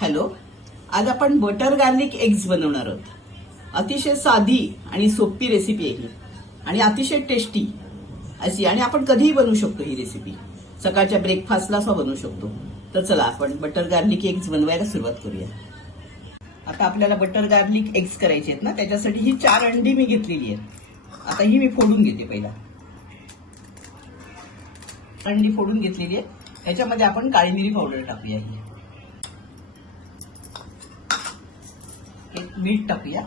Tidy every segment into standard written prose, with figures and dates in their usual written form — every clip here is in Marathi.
हॅलो, आज आपण बटर गार्लिक एग्स बनवणार आहोत. अतिशय साधी आणि सोपी रेसिपी आहे ही आणि अतिशय टेस्टी अशी, आणि आपण कधीही बनवू शकतो ही रेसिपी. सकाळच्या ब्रेकफास्टला सुद्धा बनवू शकतो. तर चला आपण बटर गार्लिक एग्स बनवायला सुरुवात करूया. आता आपल्याला बटर गार्लिक एग्स करायचे आहेत ना, त्याच्यासाठी ही 4 अंडी मी घेतलेली आहेत. आता ही मी फोडून घेते. पहिला अंडी फोडून घेतलेली आहे. याच्यामध्ये आपण काळी मिरी पावडर टाकूया. एक मीठ टाकूया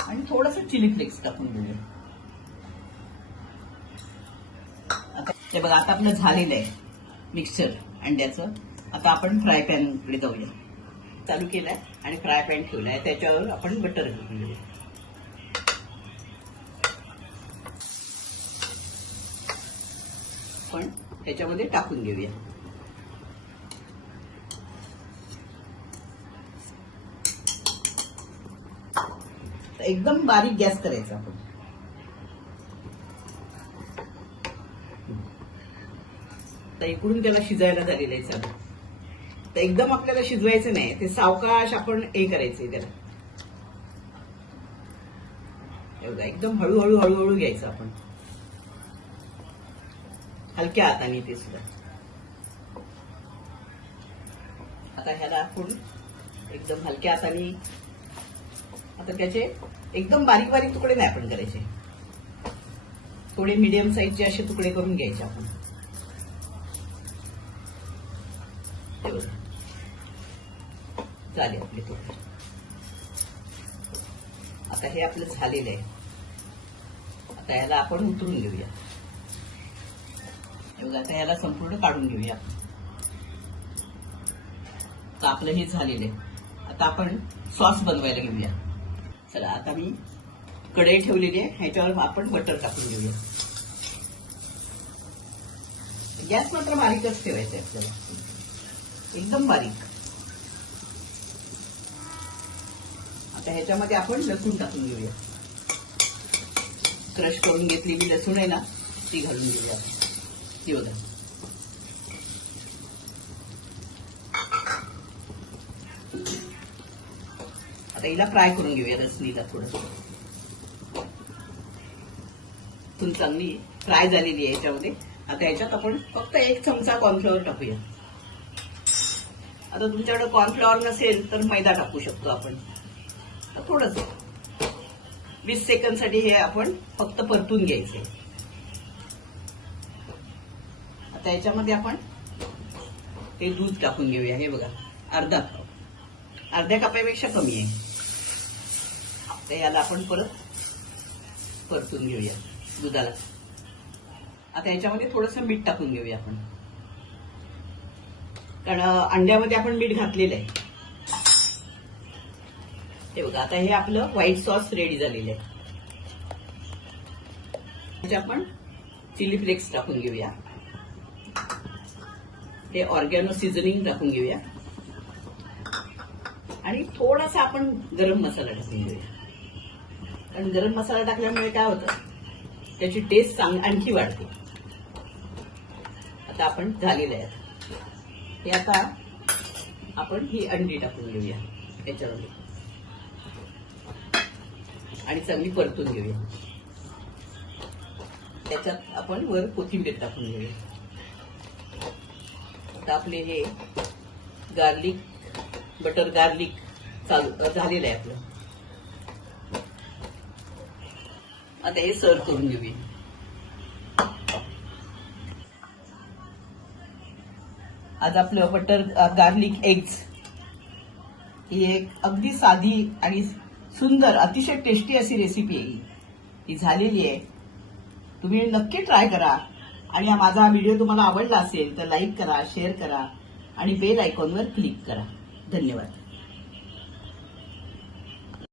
आणि थोडस चिली फ्लेक्स टाकून घेऊया. आता ते बघा, आता आपलं झालेलं आहे मिक्सचर अंड्याचं. आता आपण फ्राय पॅन कडे जाऊया. चालू केलाय आणि फ्राय पॅन ठेवलाय, त्याच्यावर आपण बटर घालून घेऊया. पण त्याच्यामध्ये टाकून घेऊया. एकदम बारीक गॅस करायचा आपण. तर इकडून त्याला शिजायला झालेलं आहे सगळं. तर एकदम आपल्याला शिजवायचं नाही, ते सावकाश आपण हे करायचंय त्याला. एवढा एकदम हळूहळू हळूहळू घ्यायचं आपण, हलक्या हाताने ते सुद्धा. आता ह्याला आपण एकदम हलक्या हाताने, आता त्याचे एकदम बारीक बारीक तुकडे नाही आपण करायचे, थोडे मीडियम साईजचे असे तुकडे करून घ्यायचे आपण. झाले आपले तुकडे. आता हे आपलं झालेलं आहे. आता याला आपण उतरून घेऊया. आता याला संपूर्ण काढून घेऊया. तर आपलं हे झालेलं आहे. आता आपण सॉस बनवायला घेऊया. चला, आता मी कढई ठेवलेली आहे, ह्याच्यावर आपण बटर टाकून घेऊया. गॅस मात्र बारीकच ठेवायचा आहे आपल्याला, एकदम बारीक. आता ह्याच्यामध्ये आपण लसूण टाकून घेऊया. क्रश करून घेतलेली लसूण आहे ना, ती घालून घेऊया. ती बघा. आता हिला फ्राय करून घेऊया लसणीला थोडं. चांगली फ्राय झालेली आहे याच्यामध्ये. आता याच्यात आपण फक्त 1 चमचा कॉर्नफ्लॉवर टाकूया. आता तुमच्याकडे कॉर्नफ्लॉवर नसेल तर मैदा टाकू शकतो आपण. थोडस 20 सेकंदसाठी हे आपण फक्त परतून घ्यायचे. आता याच्यामध्ये आपण ते दूध टाकून घेऊया. हे बघा, अर्धा कप, अर्ध्या कपापेक्षा कमी आहे. तर याला आपण परत परतून घेऊया दुधाला. आता याच्यामध्ये थोडस मीठ टाकून घेऊया आपण, कारण अंड्यामध्ये आपण मीठ घातलेलं आहे. हे बघा, आता हे आपलं व्हाईट सॉस रेडी झालेलं आहे. त्याच्यात आपण चिली फ्लेक्स टाकून घेऊया. हे ऑर्गॅनो सीझनिंग टाकून घेऊया आणि थोडासा आपण गरम मसाला टाकून घेऊया. कारण गरम मसाला टाकल्यामुळे काय होतं, त्याची टेस्ट आणखी वाढते. आता आपण झालेलं आहे. हे आता आपण ही अंडी टाकून घेऊया याच्यामध्ये आणि चांगली परतून घेऊया. त्याच्यात आपण वर कोथिंबीर टाकून घेऊया. आता आपले हे गार्लिक, बटर गार्लिक चालू झालेलं आहे आपलं. आता हे सर्व करून घेऊया. आज आपलं बटर गार्लिक एग्स ही एक अगदी साधी आणि सुंदर, अतिशय टेस्टी अशी रेसिपी आहे. ही झालेली आहे. तुम्ही नक्की ट्राय करा. आणि माझा व्हिडिओ तुम्हाला आवडला असेल तर लाईक करा, शेअर करा आणि बेल आयकॉनवर क्लिक करा. धन्यवाद.